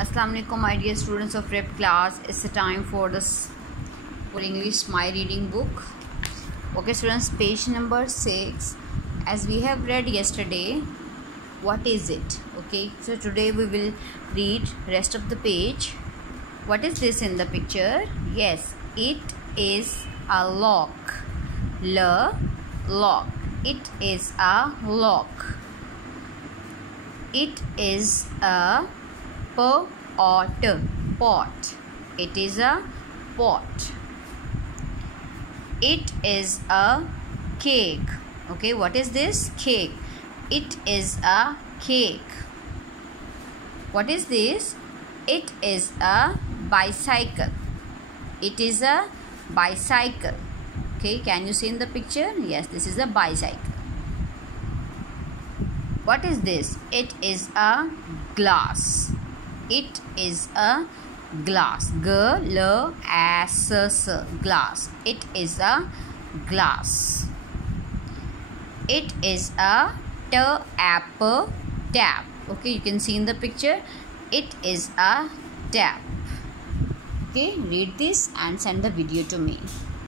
Assalamu alaikum, my dear students of rep class. It's the time for English my reading book. Okay students, page number 6. As we have read yesterday, what is it? Okay, so today we will read rest of the page. What is this in the picture? Yes, it is a lock. Lock. It is a lock. It is a pot. It is a pot. It is a cake. Okay, what is this? Cake. It is a cake. What is this? It is a bicycle. It is a bicycle. Okay, can you see in the picture? Yes, this is a bicycle. What is this? It is a glass. It is a glass. Glass. It is a glass. It is a tap. Okay, you can see in the picture. It is a tap. Okay, read this and send the video to me.